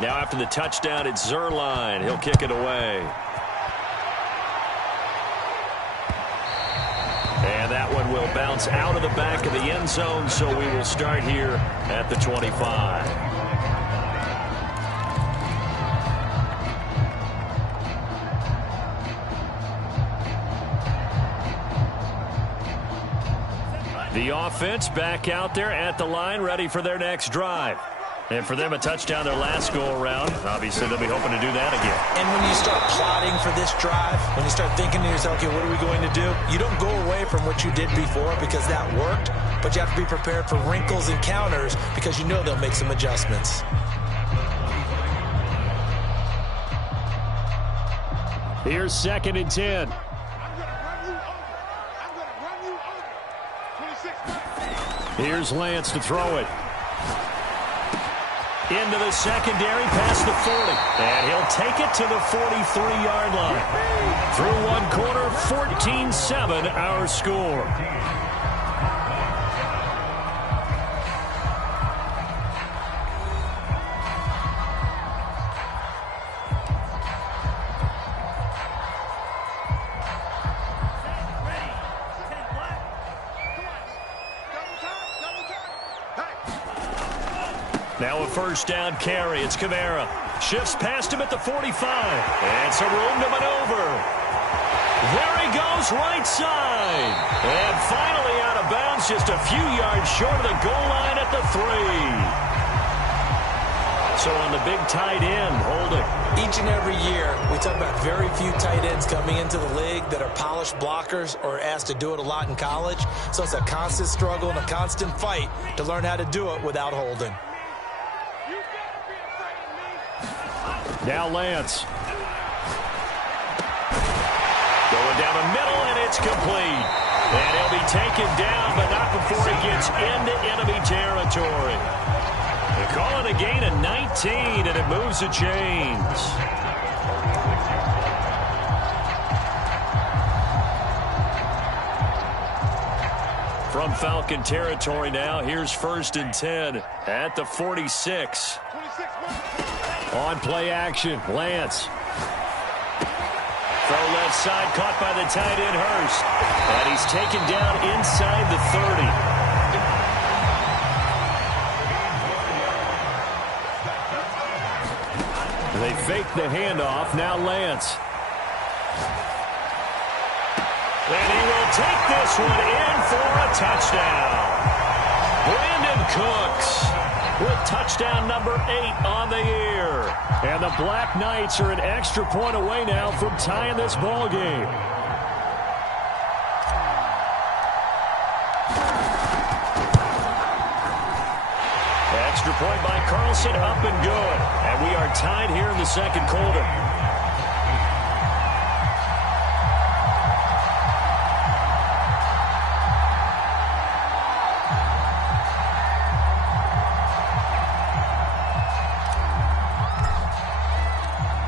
Now after the touchdown, it's Zerline. He'll kick it away. And that one will bounce out of the back of the end zone, so we will start here at the 25. The offense back out there at the line, ready for their next drive. And for them, a touchdown their last go-around. Obviously, they'll be hoping to do that again. And when you start plotting for this drive, when you start thinking to yourself, okay, what are we going to do? You don't go away from what you did before because that worked, but you have to be prepared for wrinkles and counters because you know they'll make some adjustments. Here's 2nd and 10. Here's Lance to throw it. Into the secondary, past the 40. And he'll take it to the 43-yard line. Through one quarter, 14-7 our score. Now a first down carry. It's Kamara. Shifts past him at the 45. And some room to maneuver. There he goes, right side. And finally out of bounds, just a few yards short of the goal line at the 3. So on the big tight end, holding. Each and every year, we talk about very few tight ends coming into the league that are polished blockers or asked to do it a lot in college. So it's a constant struggle and a constant fight to learn how to do it without holding. Now Lance. Going down the middle, and it's complete. And he'll be taken down, but not before he gets into enemy territory. They call it a gain of 19, and it moves the chains. From Falcon territory now, here's 1st and 10 at the 46. On play action, Lance. Throw left side, caught by the tight end, Hurst. And he's taken down inside the 30. They fake the handoff, now Lance. And he will take this one in for a touchdown. Brandon Cooks with touchdown number 8 on the year. And the Black Knights are an extra point away now from tying this ball game. Extra point by Carlson, up and good. And we are tied here in the second quarter.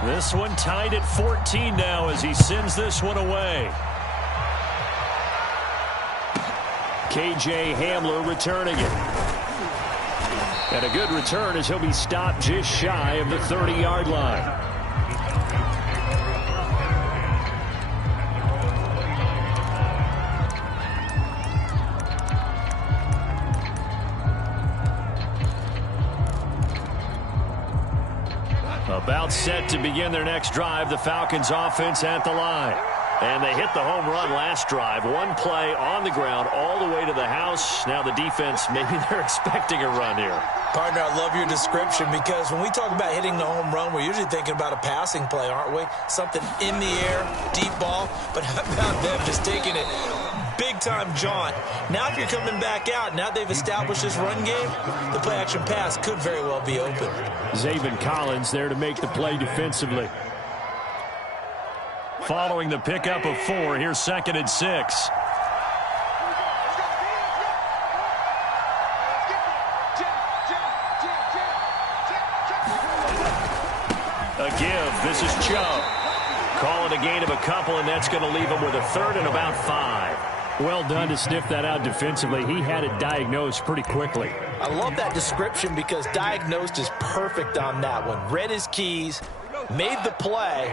This one tied at 14 now as he sends this one away. KJ Hamler returning it. And a good return as he'll be stopped just shy of the 30-yard line. About set to begin their next drive, the Falcons offense at the line. And they hit the home run last drive. One play on the ground all the way to the house. Now the defense, maybe they're expecting a run here. Partner, I love your description because when we talk about hitting the home run, we're usually thinking about a passing play, aren't we? Something in the air, deep ball. But how about them just taking it big-time jaunt? Now if you're coming back out, now they've established this run game, the play-action pass could very well be open. Zaven Collins there to make the play defensively. Following the pickup of 4, here's 2nd and 6. A give. This is Chubb. Call it a gain of a couple, and that's going to leave him with a 3rd and about 5. Well done to sniff that out defensively. He had it diagnosed pretty quickly. I love that description because diagnosed is perfect on that one. Read his keys, made the play,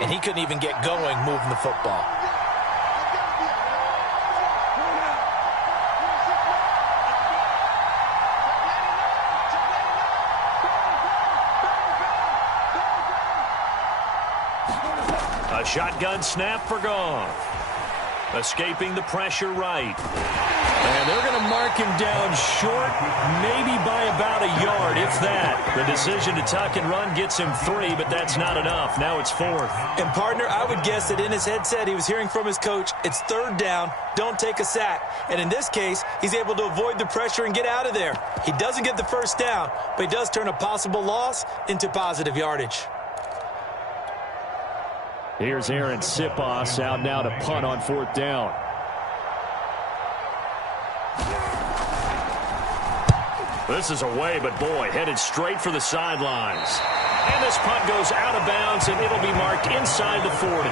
and he couldn't even get going moving the football. A shotgun snap for Goff. Escaping the pressure right. And they're going to mark him down short, maybe by about a yard, if that. The decision to tuck and run gets him 3, but that's not enough. Now it's 4th. And, partner, I would guess that in his headset he was hearing from his coach, it's 3rd down, don't take a sack. And in this case, he's able to avoid the pressure and get out of there. He doesn't get the first down, but he does turn a possible loss into positive yardage. Here's Aaron Sipos out now to punt on 4th down. This is away, but boy, headed straight for the sidelines. And this punt goes out of bounds, and it'll be marked inside the 40.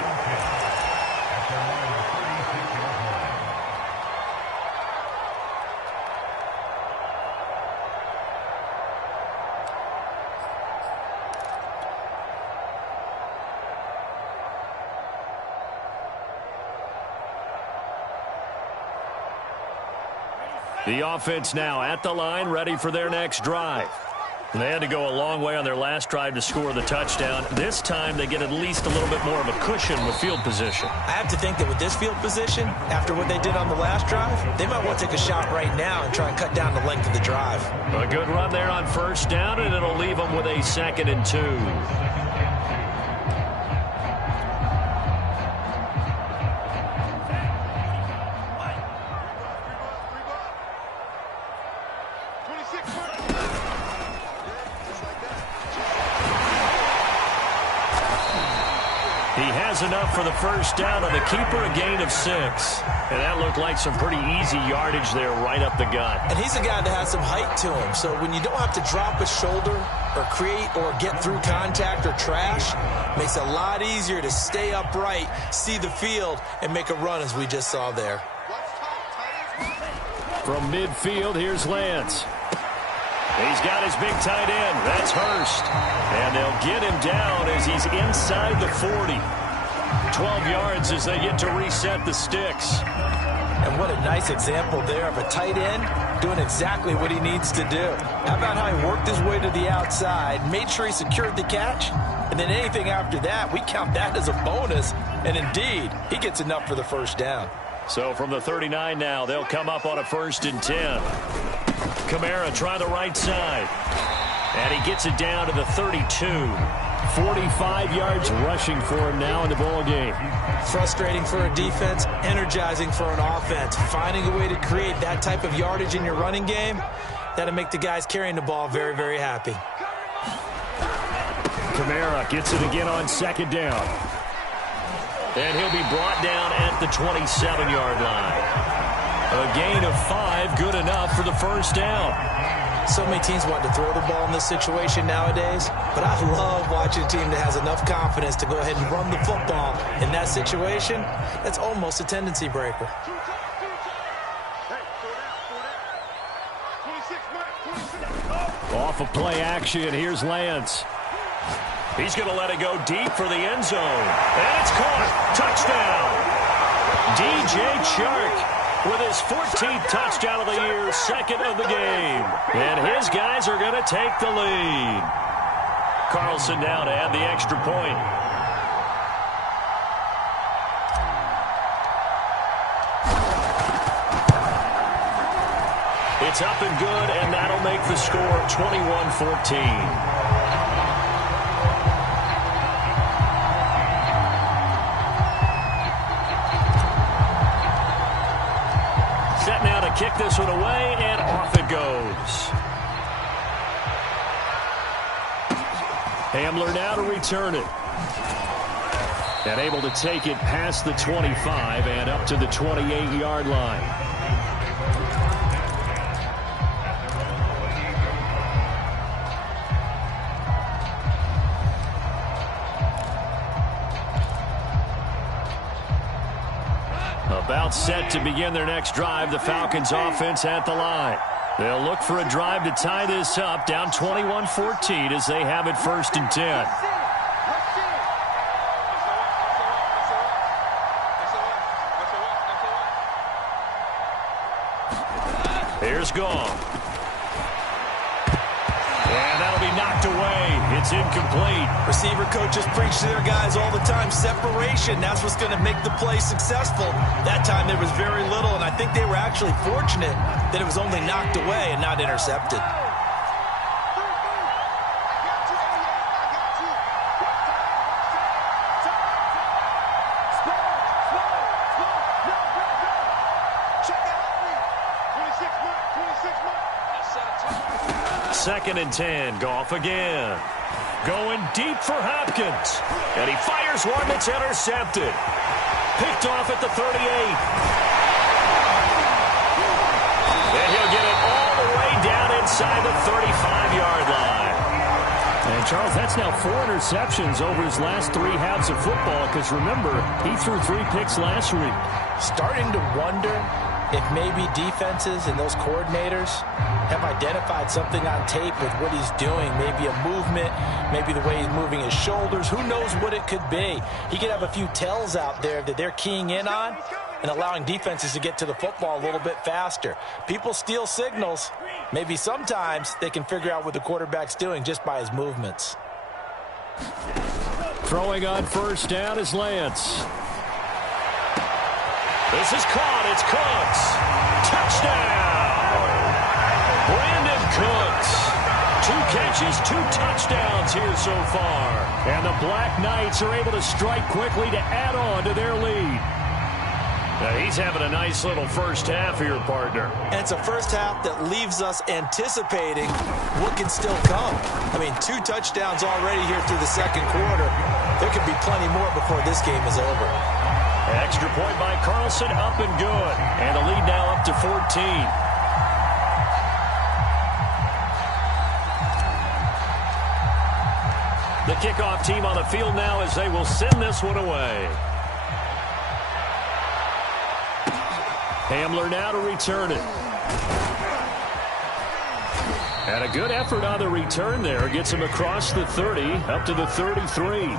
The offense now at the line, ready for their next drive. They had to go a long way on their last drive to score the touchdown. This time they get at least a little bit more of a cushion with field position. I have to think that with this field position, after what they did on the last drive, they might want to take a shot right now and try and cut down the length of the drive. A good run there on 1st down, and it'll leave them with a 2nd and 2. Enough for the 1st down on the keeper, a gain of 6. And that looked like some pretty easy yardage there right up the gut. And he's a guy that has some height to him, so when you don't have to drop a shoulder or create or get through contact or trash, makes it a lot easier to stay upright, see the field, and make a run as we just saw there. From midfield, here's Lance. He's got his big tight end. That's Hurst. And they'll get him down as he's inside the 40. 12 yards as they get to reset the sticks. And what a nice example there of a tight end doing exactly what he needs to do. How about how he worked his way to the outside, made sure he secured the catch, and then anything after that, we count that as a bonus. And indeed, he gets enough for the 1st down. So from the 39 now, they'll come up on a 1st and 10. Kamara try the right side. And he gets it down to the 32. 45 yards rushing for him now in the ball game. Frustrating for a defense, energizing for an offense. Finding a way to create that type of yardage in your running game, that'll make the guys carrying the ball very, very happy. Kamara gets it again on 2nd down. And he'll be brought down at the 27-yard line. A gain of 5, good enough for the 1st down. So many teams want to throw the ball in this situation nowadays, but I love watching a team that has enough confidence to go ahead and run the football. In that situation, that's almost a tendency breaker. Off of play action, here's Lance. He's going to let it go deep for the end zone. And it's caught. Touchdown. DJ Chark with his 14th touchdown of the year, 2nd of the game. And his guys are going to take the lead. Carlson now to add the extra point. It's up and good, and that'll make the score 21-14. Kick this one away, and off it goes. Hamler now to return it. And able to take it past the 25 and up to the 28-yard line. About About set to begin their next drive, the Falcons offense at the line. They'll look for a drive to tie this up, down 21-14 as they have it 1st and 10. Here's Goff. And that'll be knocked away. It's incomplete. Receiver coaches preach to their guys all the time. Separation, that's what's going to make the play successful. That time there was very little, and I think they were actually fortunate that it was only knocked away and not intercepted. Second and 10, Goff again. Going deep for Hopkins. And he fires one that's intercepted. Picked off at the 38. And he'll get it all the way down inside the 35-yard line. And, Charles, that's now 4 interceptions over his last 3 halves of football because, remember, he threw 3 picks last week. Starting to wonder if maybe defenses and those coordinators have identified something on tape with what he's doing. Maybe a movement, maybe the way he's moving his shoulders. Who knows what it could be? He could have a few tells out there that they're keying in on and allowing defenses to get to the football a little bit faster. People steal signals. Maybe sometimes they can figure out what the quarterback's doing just by his movements. Throwing on 1st down is Lance. This is caught. It's Cooks. Touchdown. Brandon Cooks. 2 catches, 2 touchdowns here so far. And the Black Knights are able to strike quickly to add on to their lead. Now he's having a nice little first half here, partner. And it's a first half that leaves us anticipating what can still come. I mean, 2 touchdowns already here through the second quarter. There could be plenty more before this game is over. Extra point by Carlson, up and good. And the lead now up to 14. The kickoff team on the field now as they will send this one away. Hamler now to return it. And a good effort on the return there. Gets him across the 30, up to the 33.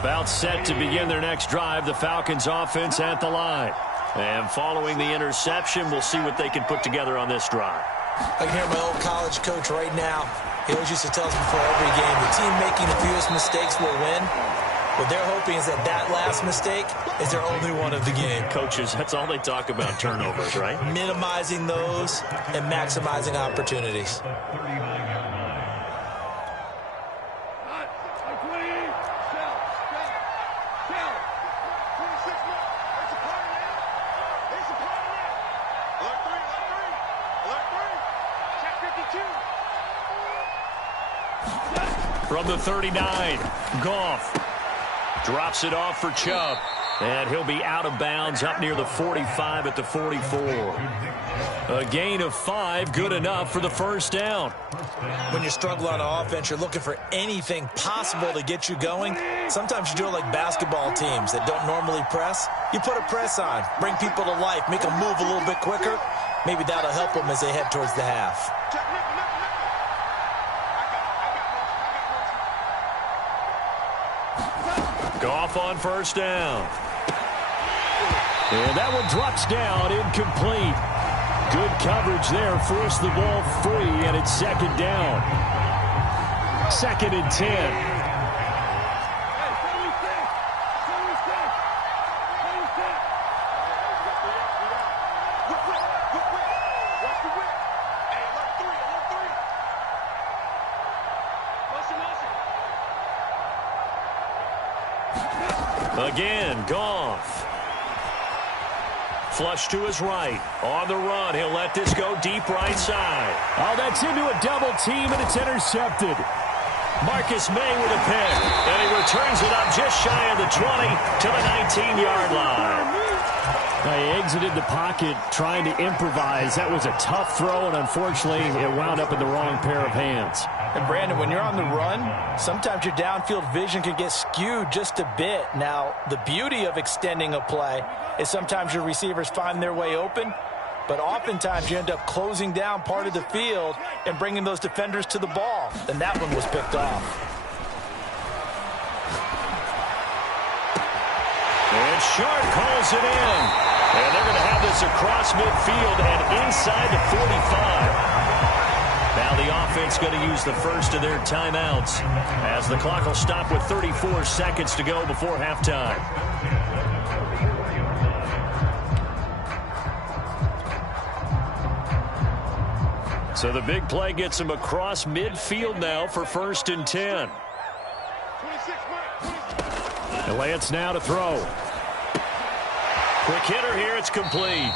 About set to begin their next drive, the Falcons offense at the line. And following the interception, we'll see what they can put together on this drive. I can hear my old college coach right now. He always used to tell us before every game, the team making the fewest mistakes will win. What they're hoping is that that last mistake is their only one of the game. Coaches, that's all they talk about, turnovers, right? Minimizing those and maximizing opportunities. From the 39, Goff drops it off for Chubb. And he'll be out of bounds up near the 45 at the 44. A gain of 5, good enough for the first down. When you struggle on offense, you're looking for anything possible to get you going. Sometimes you do it like basketball teams that don't normally press. You put a press on, bring people to life, make them move a little bit quicker. Maybe that'll help them as they head towards the half. Goff on first down. And that one drops down, incomplete. Good coverage there, forced the ball free, and it's 2nd down. 2nd and 10. Again, Goff. Flush to his right. On the run, he'll let this go deep right side. Oh, that's into a double team, and it's intercepted. Marcus May with a pick. And he returns it up just shy of the 20 to the 19-yard line. He exited the pocket trying to improvise. That was a tough throw, and unfortunately, it wound up in the wrong pair of hands. And Brandon, when you're on the run, sometimes your downfield vision can get skewed just a bit. Now, the beauty of extending a play is sometimes your receivers find their way open, but oftentimes you end up closing down part of the field and bringing those defenders to the ball. And that one was picked off. And Sharp calls it in. And they're going to have this across midfield and inside the 45. Now the offense going to use the first of their timeouts as the clock will stop with 34 seconds to go before halftime. So the big play gets them across midfield now for 1st and 10. And Lance now to throw. Quick hitter here, it's complete.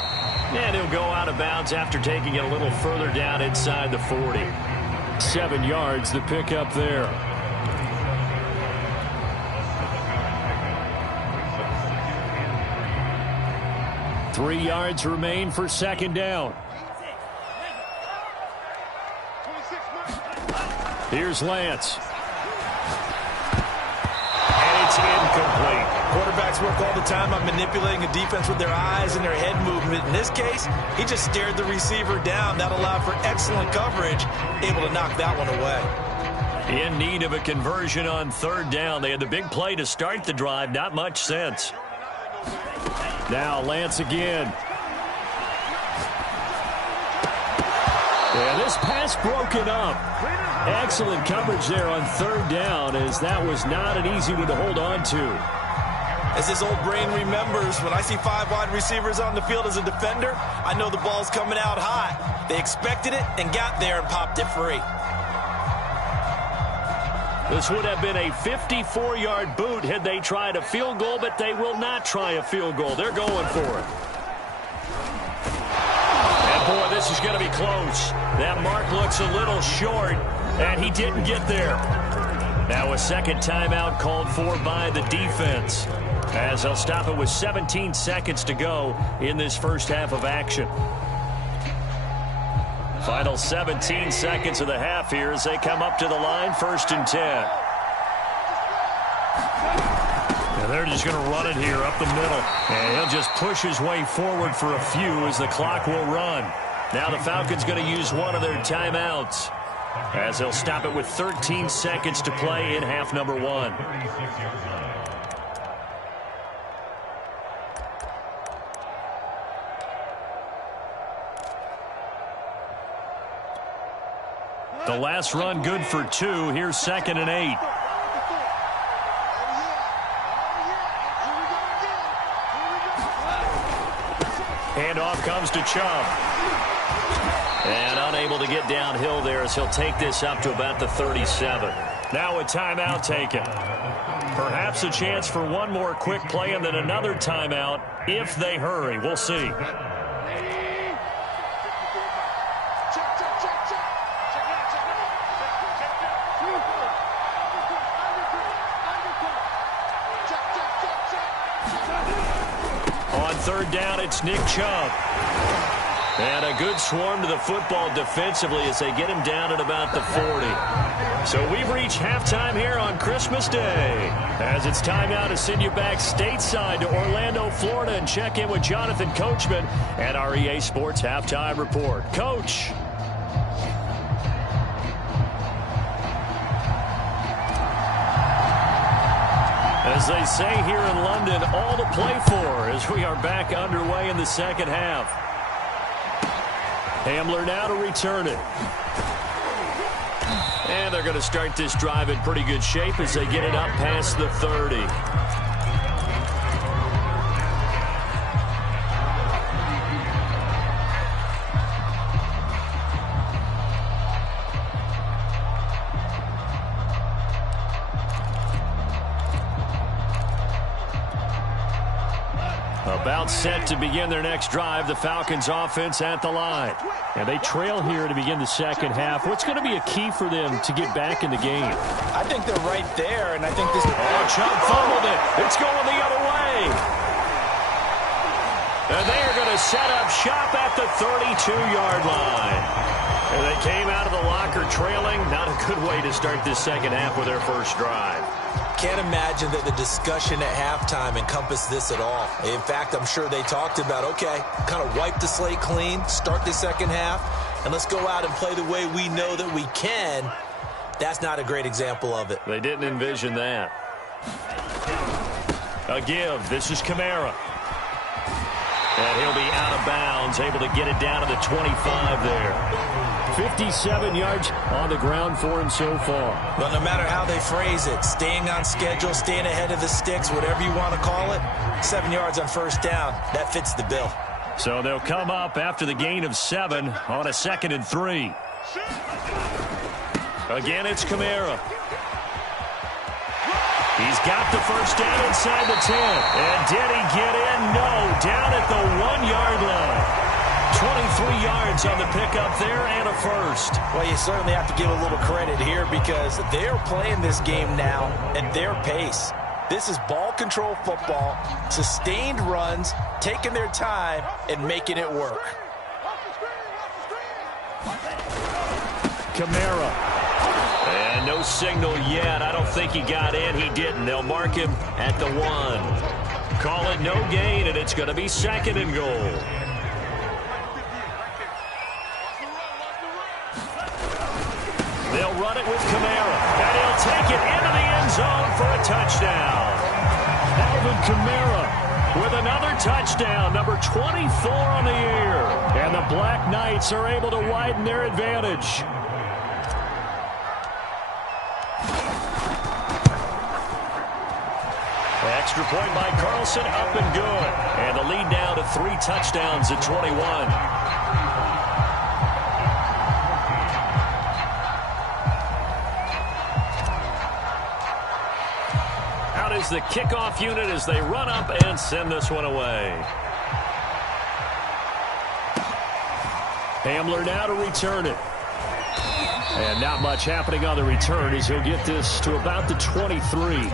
And he'll go out of bounds after taking it a little further down inside the 40. 7 yards the pickup there. Three yards remain for 2nd down. Here's Lance. And it's incomplete. Quarterbacks work all the time on manipulating a defense with their eyes and their head movement. In this case, he just stared the receiver down. That allowed for excellent coverage, able to knock that one away. In need of a conversion on 3rd down. They had the big play to start the drive. Not much sense. Now Lance again. And this pass broken up. Excellent coverage there on 3rd down, as that was not an easy one to hold on to. As his old brain remembers, when I see 5 wide receivers on the field as a defender, I know the ball's coming out high. They expected it and got there and popped it free. This would have been a 54-yard boot had they tried a field goal, but they will not try a field goal. They're going for it. And, boy, this is going to be close. That mark looks a little short, and he didn't get there. Now a 2nd timeout called for by the defense, as they'll stop it with 17 seconds to go in this first half of action. Final 17 seconds of the half here as they come up to the line, 1st and 10. And they're just going to run it here up the middle. And he'll just push his way forward for a few as the clock will run. Now the Falcons going to use one of their timeouts, as they'll stop it with 13 seconds to play in half number 1. The last run good for 2. Here's 2nd and 8. Handoff comes to Chubb. And unable to get downhill there as he'll take this up to about the 37. Now a timeout taken. Perhaps a chance for one more quick play and then another timeout if they hurry. We'll see. On 3rd down, it's Nick Chubb. And a good swarm to the football defensively as they get him down at about the 40. So we've reached halftime here on Christmas Day, as it's time now to send you back stateside to Orlando, Florida, and check in with Jonathan Coachman at our EA Sports Halftime Report. Coach. As they say here in London, all to play for as we are back underway in the 2nd half. Hamler now to return it. And they're going to start this drive in pretty good shape as they get it up past the 30. About set to begin their next drive, the Falcons offense at the line. And they trail here to begin the 2nd half. What's going to be a key for them to get back in the game? I think they're right there, and I think this... Oh, Chubb fumbled it. It's going the other way. And they are going to set up shop at the 32-yard line. And they came out of the locker trailing. Not a good way to start this second half with their first drive. Can't imagine that the discussion at halftime encompassed this at all. In fact, I'm sure they talked about, okay, kind of wipe the slate clean, start the second half, and let's go out and play the way we know that we can. That's not a great example of it. They didn't envision that. A give. This is Kamara. And he'll be out of bounds, able to get it down to the 25 there. 57 yards on the ground for him so far. Well, no matter how they phrase it, staying on schedule, staying ahead of the sticks, whatever you want to call it, 7 yards on first down, that fits the bill. So they'll come up after the gain of 7 on a 2nd and 3. Again, it's Kamara. He's got the first down inside the 10. And did he get in? No, down at the 1-yard line. 23 yards on the pickup there and a first. Well, you certainly have to give a little credit here because they're playing this game now at their pace. This is ball control football, sustained runs, taking their time, and making it work. Kamara. And no signal yet. I don't think he got in. He didn't. They'll mark him at the 1. Call it no gain, and it's going to be 2nd and goal. They'll run it with Kamara, and he'll take it into the end zone for a touchdown. Alvin Kamara with another touchdown, number 24 on the year. And the Black Knights are able to widen their advantage. Extra point by Carlson, up and good. And the lead now to 3 touchdowns at 21. Is the kickoff unit as they run up and send this one away. Hamler now to return it. And not much happening on the return as he'll get this to about the 23.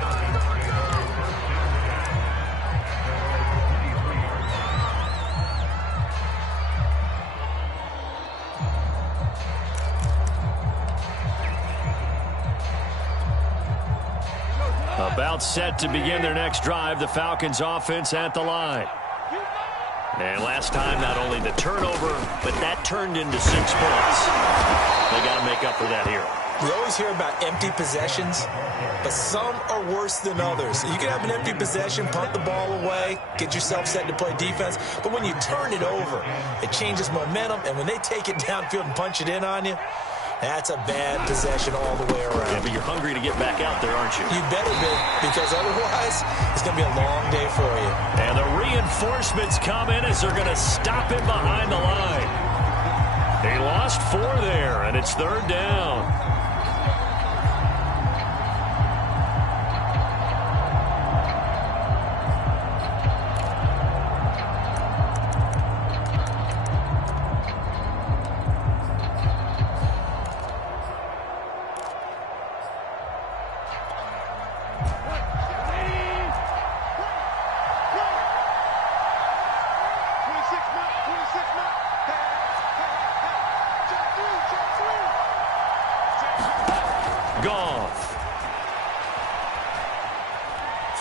About set to begin their next drive, the Falcons offense at the line. And last time, not only the turnover, but that turned into 6 points. They got to make up for that here. We always hear about empty possessions, but some are worse than others. You can have an empty possession, punt the ball away, get yourself set to play defense, but when you turn it over, it changes momentum, and when they take it downfield and punch it in on you, that's a bad possession all the way around. Yeah, but you're hungry to get back out there, aren't you? You better be, because otherwise it's going to be a long day for you. And the reinforcements come in as they're going to stop him behind the line. They lost 4 there, and it's 3rd down.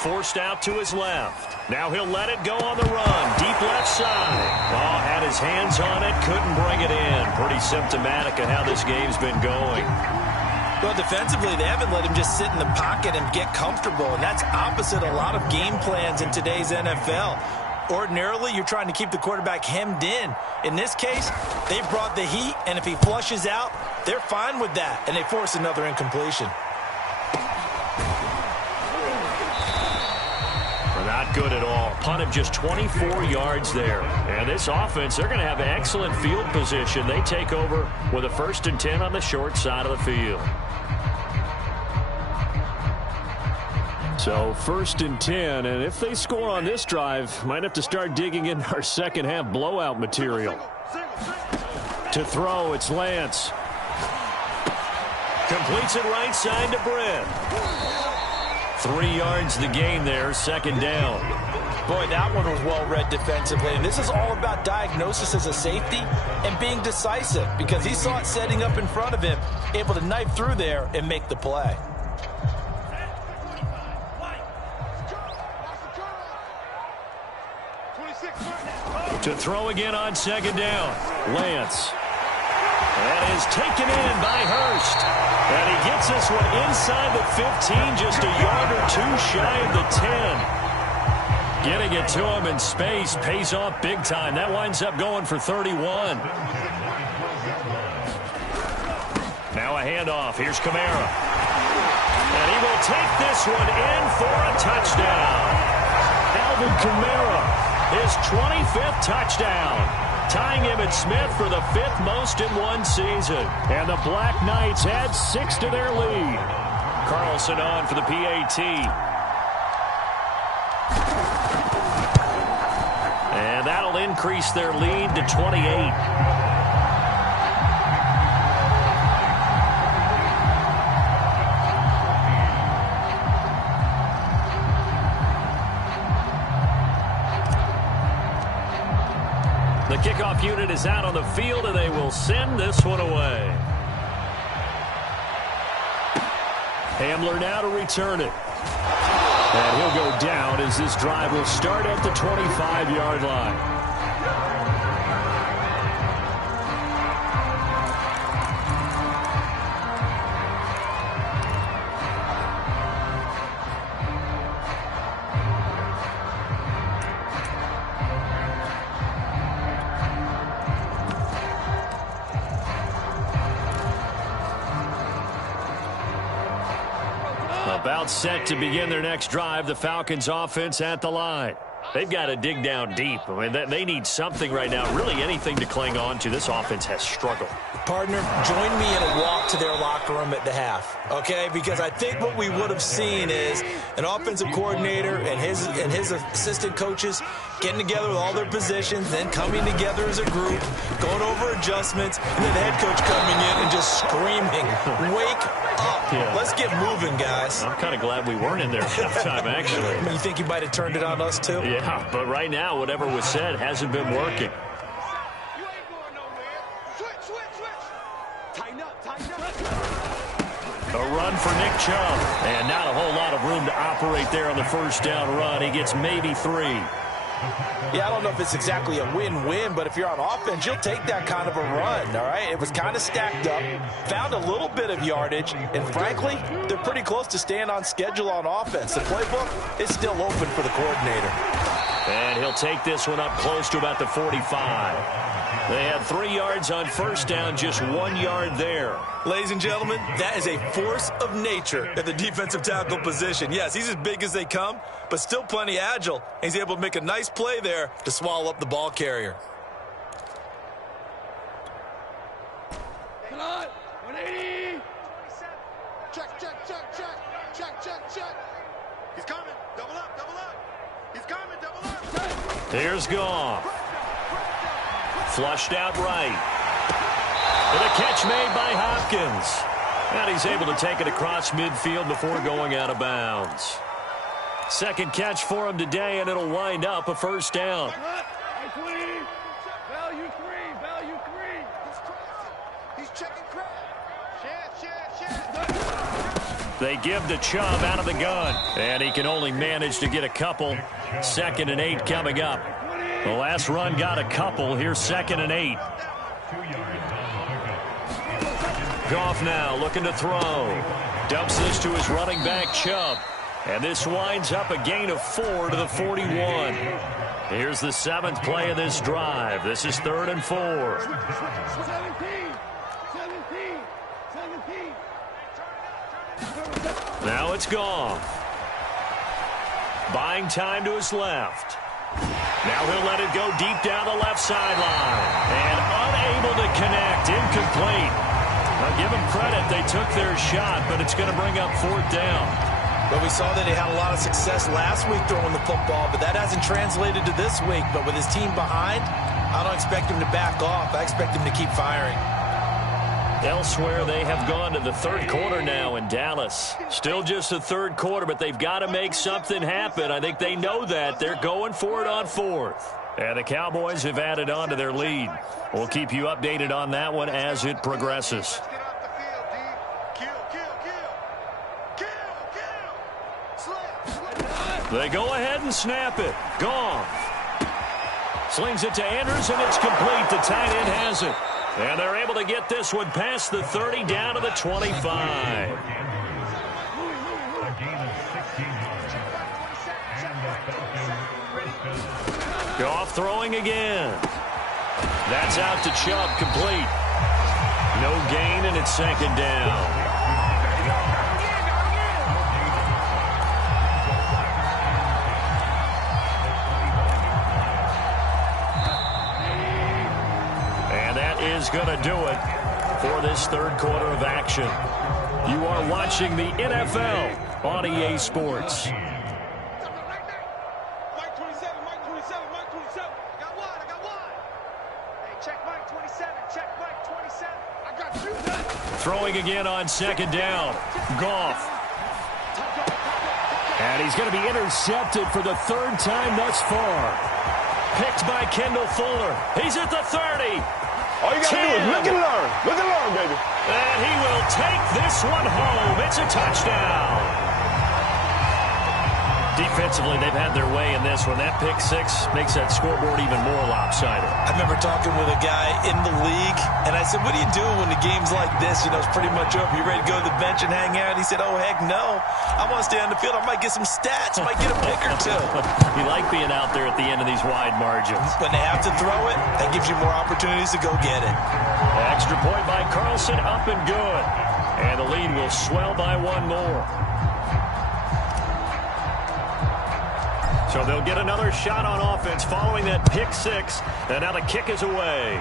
Forced out to his left. Now he'll let it go on the run. Deep left side. Oh, had his hands on it. Couldn't bring it in. Pretty symptomatic of how this game's been going. Well, defensively, they haven't let him just sit in the pocket and get comfortable, and that's opposite a lot of game plans in today's NFL. Ordinarily, you're trying to keep the quarterback hemmed in. In this case, they brought the heat, and if he flushes out, they're fine with that, and they force another incompletion. Not good at all. Punt of just 24 yards there. And this offense, they're going to have excellent field position. They take over with a 1st and 10 on the short side of the field. So 1st and 10, and if they score on this drive, might have to start digging in our second half blowout material. To throw, it's Lance. Completes it right side to Brent. 3 yards to gain there, second down. Boy, that one was well-read defensively. And this is all about diagnosis as a safety and being decisive because he saw it setting up in front of him, able to knife through there and make the play. To throw again on second down, Lance. That is taken in by Hurst. And he gets this one inside the 15, just a yard or two shy of the 10. Getting it to him in space pays off big time. That winds up going for 31. Now a handoff. Here's Kamara. And he will take this one in for a touchdown. Alvin Kamara, his 25th touchdown, tying Emmitt Smith for the 5th most in one season. And the Black Knights add 6 to their lead. Carlson on for the PAT. And that'll increase their lead to 28. The kickoff unit is out on the field, and they will send this one away. Hamler now to return it. And he'll go down as this drive will start at the 25-yard line. About set to begin their next drive, the Falcons offense at the line. They've got to dig down deep. I mean, they need something right now, really anything to cling on to. This offense has struggled. Partner, join me in a walk to their locker room at the half, okay? Because I think what we would have seen is an offensive coordinator and his assistant coaches getting together with all their positions, then coming together as a group, going over adjustments, and then the head coach coming in and just screaming, "Wake up. Yeah. Let's get moving, guys." I'm kind of glad we weren't in there at that time, actually. You think you might have turned it on us, too? Yeah, but right now, whatever was said hasn't been working. A run for Nick Chubb. And not a whole lot of room to operate there on the first down run. He gets maybe 3. Yeah, I don't know if it's exactly a win-win, but if you're on offense, you'll take that kind of a run, all right? It was kind of stacked up, found a little bit of yardage, and frankly, they're pretty close to staying on schedule on offense. The playbook is still open for the coordinator. And he'll take this one up close to about the 45. They had 3 yards on first down, just 1 yard there. Ladies and gentlemen, that is a force of nature at the defensive tackle position. Yes, he's as big as they come, but still plenty agile. He's able to make a nice play there to swallow up the ball carrier. Come on, 180. Check, check, check, check, check, check, check. He's coming. Double up, double up. He's coming, double up. Here's Goff. Flushed out right. With a catch made by Hopkins. And he's able to take it across midfield before going out of bounds. Second catch for him today, and it'll wind up a first down. Value 3, value 3. He's checking crap. Shit. They give to Chubb out of the gun. And he can only manage to get a couple. 2nd and 8 coming up. The last run got a couple. Here's 2nd and 8. Goff now looking to throw. Dumps this to his running back, Chubb. And this winds up a gain of 4 to the 41. Here's the 7th play of this drive. This is 3rd and 4. 17. Now it's Goff. Buying time to his left. Now he'll let it go deep down the left sideline. And unable to connect. Incomplete. Now give them credit. They took their shot, but it's going to bring up 4th down. But we saw that he had a lot of success last week throwing the football, but that hasn't translated to this week. But with his team behind, I don't expect him to back off. I expect him to keep firing. Elsewhere, they have gone to the third quarter now in Dallas. Still just the third quarter, but they've got to make something happen. I think they know that. They're going for it on fourth. And the Cowboys have added on to their lead. We'll keep you updated on that one as it progresses. They go ahead and snap it. Gone. Slings it to Andrews, and it's complete. The tight end has it. And they're able to get this one past the 30 down to the 25. Goff throwing again. That's out to Chubb, complete. No gain, and it's second down. Is going to do it for this third quarter of action. You are watching the NFL on EA Sports. Mike 27, Mike 27, Mike 27. I got one. Hey, check Mike 27, check Mike 27. I got you. Throwing again on second down. Goff. And he's going to be intercepted for the third time thus far. Picked by Kendall Fuller. He's at the 30. All you got to do is look and learn. Look and learn, baby. And he will take this one home. It's a touchdown. Defensively, they've had their way in this one. That pick six makes that scoreboard even more lopsided. I remember talking with a guy in the league, and I said, what do you do when the game's like this? You know, it's pretty much over. You ready to go to the bench and hang out? He said, oh, heck no. I want to stay on the field. I might get some stats. I might get a pick or two. You like being out there at the end of these wide margins. When they have to throw it, that gives you more opportunities to go get it. Extra point by Carlson, up and good. And the lead will swell by one more. So they'll get another shot on offense following that pick six. And now the kick is away.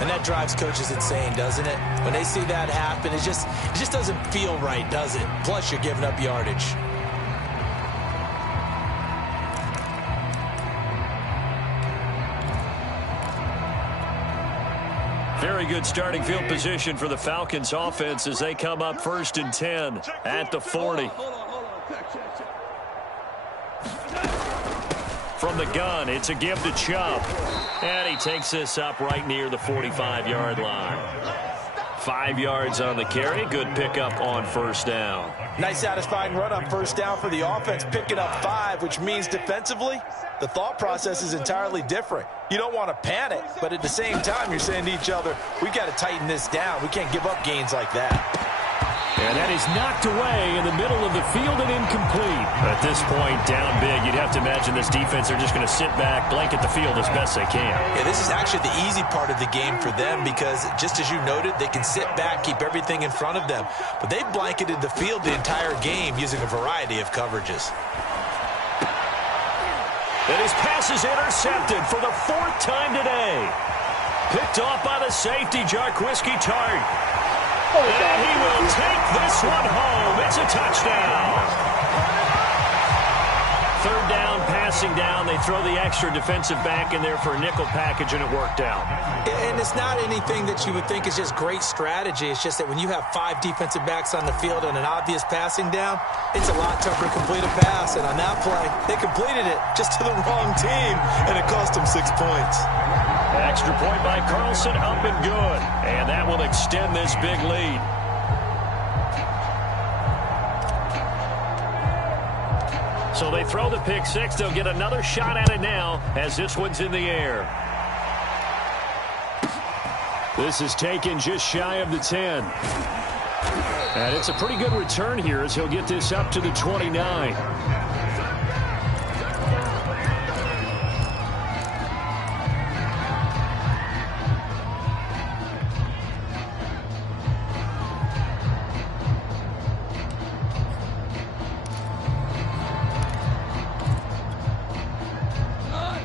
And that drives coaches insane, doesn't it? When they see that happen, it just doesn't feel right, does it? Plus, you're giving up yardage. Very good starting field position for the Falcons offense as they come up 1st and 10 at the 40. From the gun, it's a give to Chubb. And he takes this up right near the 45-yard line. 5 yards on the carry. Good pickup on first down. Nice satisfying run on first down for the offense, picking up 5, which means defensively, the thought process is entirely different. You don't want to panic, but at the same time, you're saying to each other, we've got to tighten this down. We can't give up gains like that. And that is knocked away in the middle of the field and incomplete. At this point, down big, you'd have to imagine this defense are just going to sit back, blanket the field as best they can. Yeah, this is actually the easy part of the game for them because, just as you noted, they can sit back, keep everything in front of them. But they've blanketed the field the entire game using a variety of coverages. And his pass is intercepted for the 4th time today. Picked off by the safety, Jarquiski Tart. And he will take this one home. It's a touchdown. 3rd down, passing down. They throw the extra defensive back in there for a nickel package, and it worked out. And it's not anything that you would think is just great strategy. It's just that when you have 5 defensive backs on the field and an obvious passing down, it's a lot tougher to complete a pass. And on that play, they completed it just to the wrong team, and it cost them 6 points. Extra point by Carlson, up and good. And that will extend this big lead. So they throw the pick six. They'll get another shot at it now as this one's in the air. This is taken just shy of the 10. And it's a pretty good return here as he'll get this up to the 29.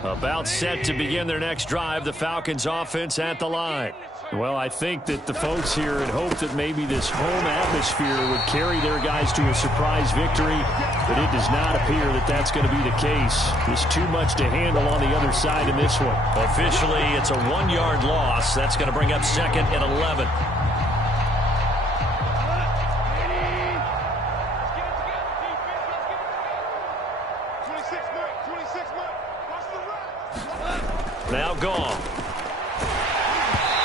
About set to begin their next drive, the Falcons offense at the line. Well, I think that the folks here had hoped that maybe this home atmosphere would carry their guys to a surprise victory, but it does not appear that that's going to be the case. There's too much to handle on the other side in this one. Officially, it's a 1-yard loss. That's going to bring up second and 11. Now gone.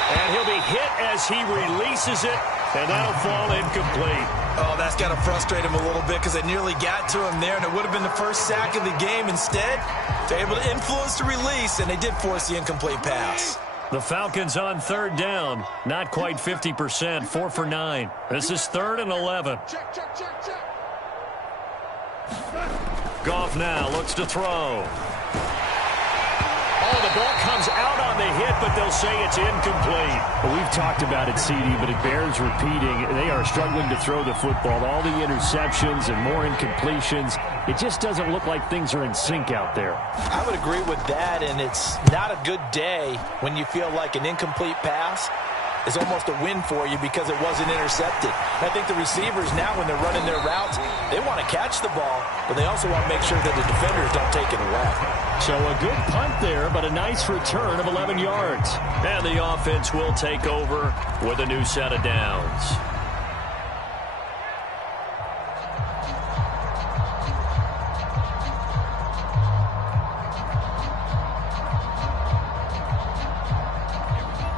And he'll be hit as he releases it, and that'll fall incomplete. Oh, that's got to frustrate him a little bit because they nearly got to him there, and it would have been the first sack of the game. Instead, they're able to influence the release, and they did force the incomplete pass. The Falcons on third down. Not quite 50%, 4 for 9. This is 3rd and 11. Goff now looks to throw. Oh, the ball comes out on the hit, but they'll say it's incomplete. Well, we've talked about it, CD, but it bears repeating. They are struggling to throw the football. All the interceptions and more incompletions. It just doesn't look like things are in sync out there. I would agree with that, and it's not a good day when you feel like an incomplete pass is almost a win for you because it wasn't intercepted. I think the receivers now, when they're running their routes, they want to catch the ball, but they also want to make sure that the defenders don't take it away. So a good punt there, but a nice return of 11 yards. And the offense will take over with a new set of downs.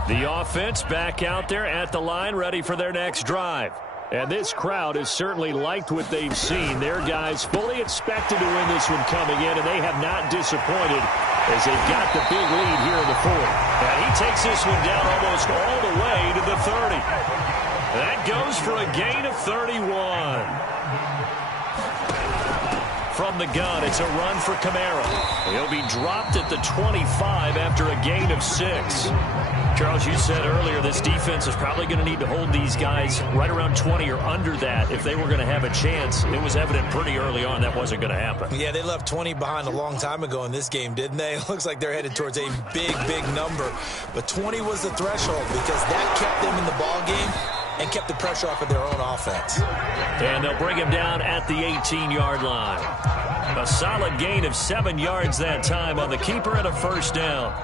The offense back out there at the line, ready for their next drive. And this crowd has certainly liked what they've seen. Their guys fully expected to win this one coming in, and they have not disappointed as they've got the big lead here in the 4th. And he takes this one down almost all the way to the 30. That goes for a gain of 31. From the gun, it's a run for Kamara. He'll be dropped at the 25 after a gain of 6. Charles, you said earlier this defense is probably going to need to hold these guys right around 20 or under that if they were going to have a chance. It was evident pretty early on that wasn't going to happen. Yeah, they left 20 behind a long time ago in this game, didn't they? It looks like they're headed towards a big, big number. But 20 was the threshold because that kept them in the ball game and kept the pressure off of their own offense. And they'll bring him down at the 18-yard line. A solid gain of 7 yards that time on the keeper and a first down.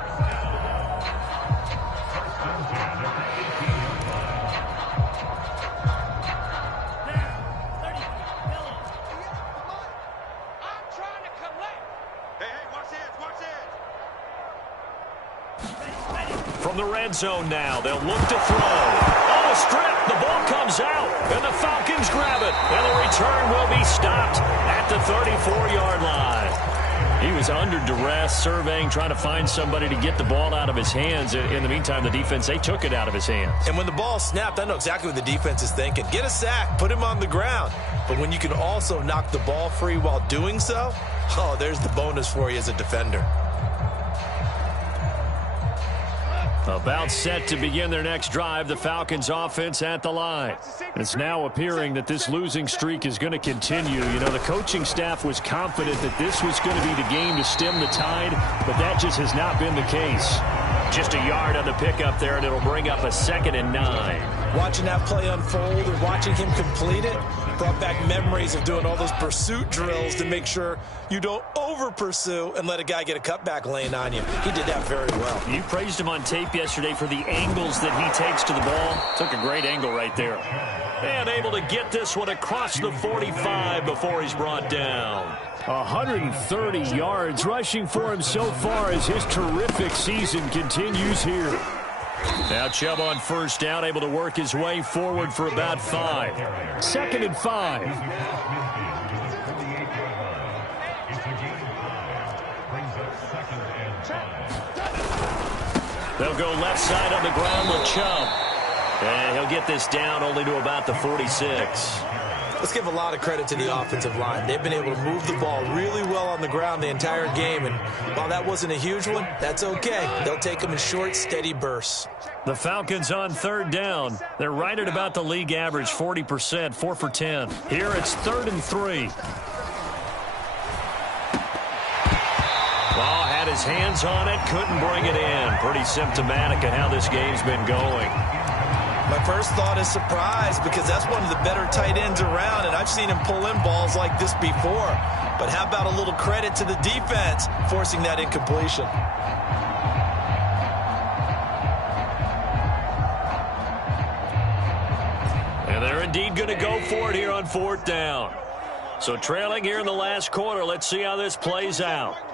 From the red zone now, they'll look to throw. Oh, a strip. The ball comes out, and the Falcons grab it. And the return will be stopped at the 34-yard line. He was under duress, surveying, trying to find somebody to get the ball out of his hands. In the meantime, the defense, they took it out of his hands. And when the ball snapped, I know exactly what the defense is thinking. Get a sack, put him on the ground. But when you can also knock the ball free while doing so, oh, there's the bonus for you as a defender. About set to begin their next drive, the Falcons offense at the line. It's now appearing that this losing streak is going to continue. You know, the coaching staff was confident that this was going to be the game to stem the tide, but that just has not been the case. Just a yard on the pickup there, and it'll bring up a 2nd and 9. Watching that play unfold and watching him complete it brought back memories of doing all those pursuit drills to make sure you don't over-pursue and let a guy get a cutback lane on you. He did that very well. You praised him on tape yesterday for the angles that he takes to the ball. Took a great angle right there. And able to get this one across the 45 before he's brought down. 130 yards rushing for him so far as his terrific season continues here. Now Chubb on first down, able to work his way forward for about 5. 2nd and 5. They'll go left side on the ground with Chubb. And he'll get this down only to about the 46. Let's give a lot of credit to the offensive line. They've been able to move the ball really well on the ground the entire game. And while that wasn't a huge one, that's okay. They'll take them in short, steady bursts. The Falcons on third down. They're right at about the league average, 40%, 4 for 10. Here it's 3rd and 3. Ball had his hands on it, couldn't bring it in. Pretty symptomatic of how this game's been going. My first thought is surprise, because that's one of the better tight ends around, and I've seen him pull in balls like this before. But how about a little credit to the defense forcing that incompletion? And they're indeed going to go for it here on 4th down. So trailing here in the last quarter, let's see how this plays out. Here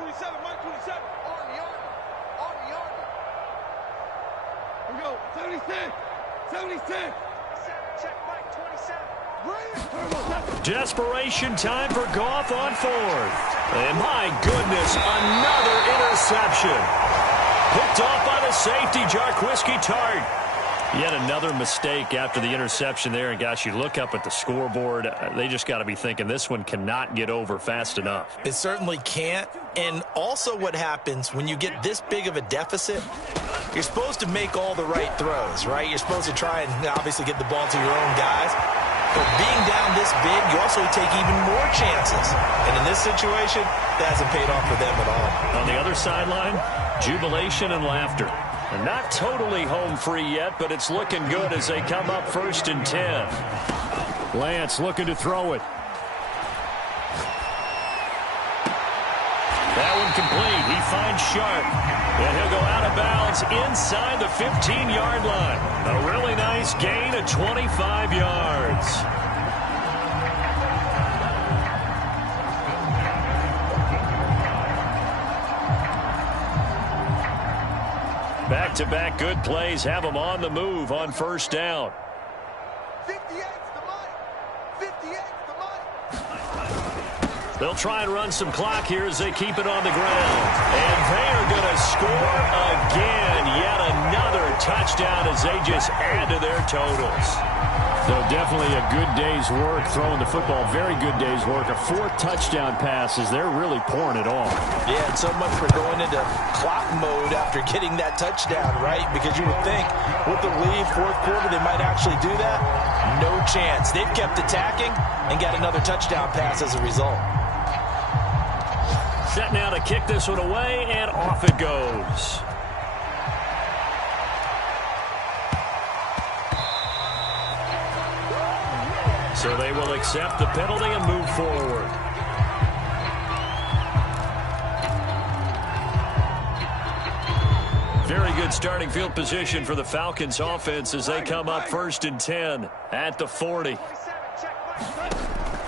we go. 76. 76. Desperation time for Goff on 4th. And my goodness, another interception. Picked off by the safety, Jarquiski Tart. Yet another mistake after the interception there. And, gosh, you look up at the scoreboard, they just got to be thinking this one cannot get over fast enough. It certainly can't. And also what happens when you get this big of a deficit, you're supposed to make all the right throws, right? You're supposed to try and obviously get the ball to your own guys. But being down this big, you also take even more chances. And in this situation, that hasn't paid off for them at all. On the other sideline, jubilation and laughter. And not totally home free yet, but it's looking good as they come up 1st and 10. Lance looking to throw it. That one complete. He finds Sharp. And he'll go out of bounds inside the 15-yard line. A really nice gain of 25 yards. Back-to-back good plays have them on the move on 1st down. 58's the mic. 58's the mic. They'll try and run some clock here as they keep it on the ground. And they are going to score again. Yet another touchdown as they just add to their totals. So definitely a good day's work throwing the football. Very good day's work. A 4th touchdown pass as they're really pouring it on. Yeah, and so much for going into clock mode after getting that touchdown, right? Because you would think with the lead, 4th quarter, they might actually do that. No chance. They've kept attacking and got another touchdown pass as a result. Set now to kick this one away, and off it goes. So they will accept the penalty and move forward. Very good starting field position for the Falcons offense as they come up 1st and 10 at the 40.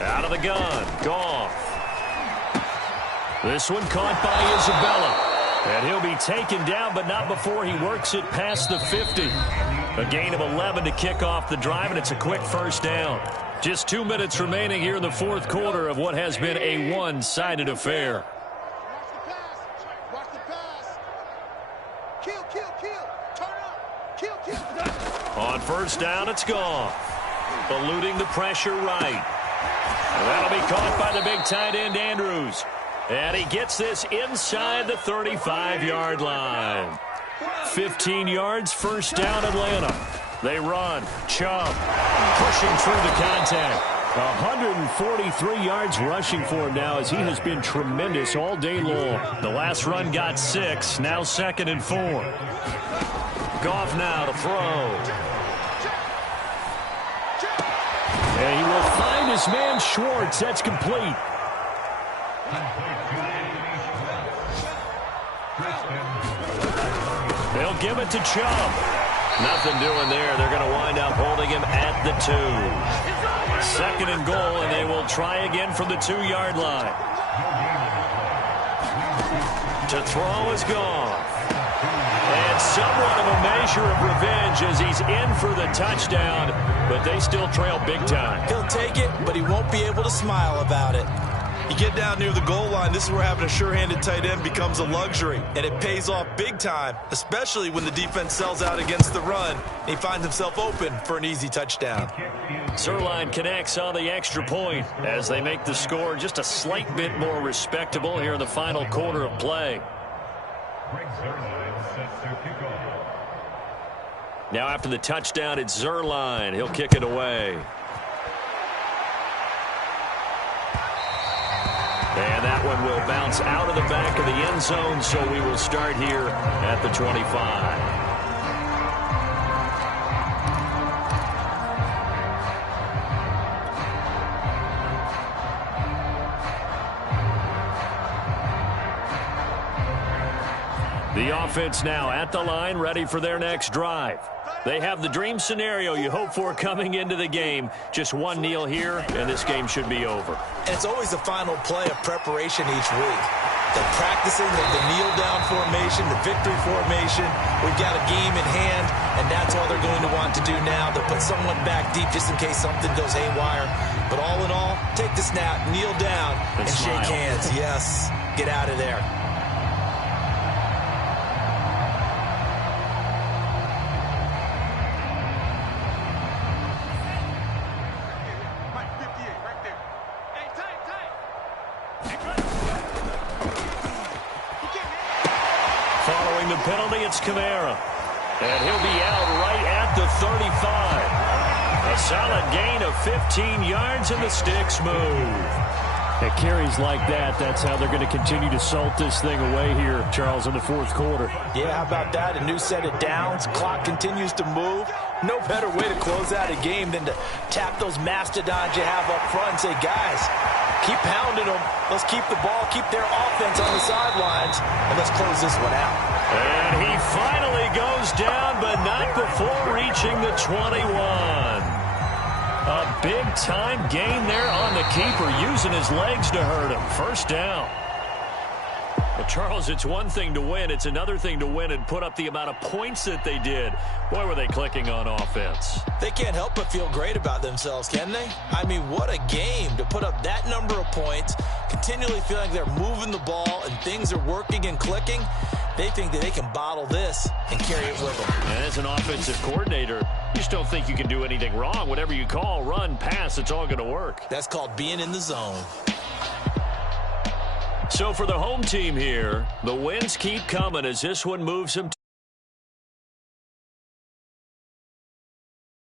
Out of the gun, Goff. This one caught by Isabella. And he'll be taken down, but not before he works it past the 50. A gain of 11 to kick off the drive, and it's a quick 1st down. Just 2 minutes remaining here in the 4th quarter of what has been a one-sided affair. Watch the pass. Kill, kill, kill. Turn up. Kill, kill. On 1st down, it's Goff. Eluding the pressure right. And that'll be caught by the big tight end, Andrews. And he gets this inside the 35-yard line. 15 yards, 1st down, Atlanta. They run. Chubb pushing through the contact. 143 yards rushing for him now as he has been tremendous all day long. The last run got 6. Now 2nd and 4. Goff now to throw. And he will find his man Schwartz. That's complete. They'll give it to Chubb. Nothing doing there. They're going to wind up holding him at the 2. 2nd and goal, and they will try again from the 2-yard line. To throw is Goff. And somewhat of a measure of revenge as he's in for the touchdown, but they still trail big time. He'll take it, but he won't be able to smile about it. You get down near the goal line, this is where having a sure-handed tight end becomes a luxury, and it pays off big time, especially when the defense sells out against the run, and he finds himself open for an easy touchdown. Zerline connects on the extra point as they make the score just a slight bit more respectable here in the final quarter of play. Now after the touchdown, it's Zerline. He'll kick it away. And that one will bounce out of the back of the end zone, so we will start here at the 25. The offense now at the line, ready for their next drive. They have the dream scenario you hope for coming into the game. Just one kneel here, and this game should be over. And it's always the final play of preparation each week. The practicing of the kneel-down formation, the victory formation. We've got a game in hand, and that's all they're going to want to do now, to put someone back deep just in case something goes haywire. But all in all, take the snap, kneel down, and shake hands. Yes, get out of there. Following the penalty, it's Kamara. And he'll be out right at the 35. A solid gain of 15 yards, and the sticks move. At carries like that, that's how they're going to continue to salt this thing away here, Charles, in the fourth quarter. Yeah, how about that? A new set of downs. Clock continues to move. No better way to close out a game than to tap those mastodons you have up front and say, guys, keep pounding them. Let's keep the ball, keep their offense on the sidelines, and let's close this one out. And he finally goes down, but not before reaching the 21. A big-time gain there on the keeper, using his legs to hurt him. First down. Well, Charles, it's one thing to win. It's another thing to win and put up the amount of points that they did. Boy, were they clicking on offense. They can't help but feel great about themselves, can they? I mean, what a game to put up that number of points, continually feel like they're moving the ball and things are working and clicking. They think that they can bottle this and carry it with them. And as an offensive coordinator, you just don't think you can do anything wrong. Whatever you call, run, pass, it's all going to work. That's called being in the zone. So for the home team here, the wins keep coming as this one moves them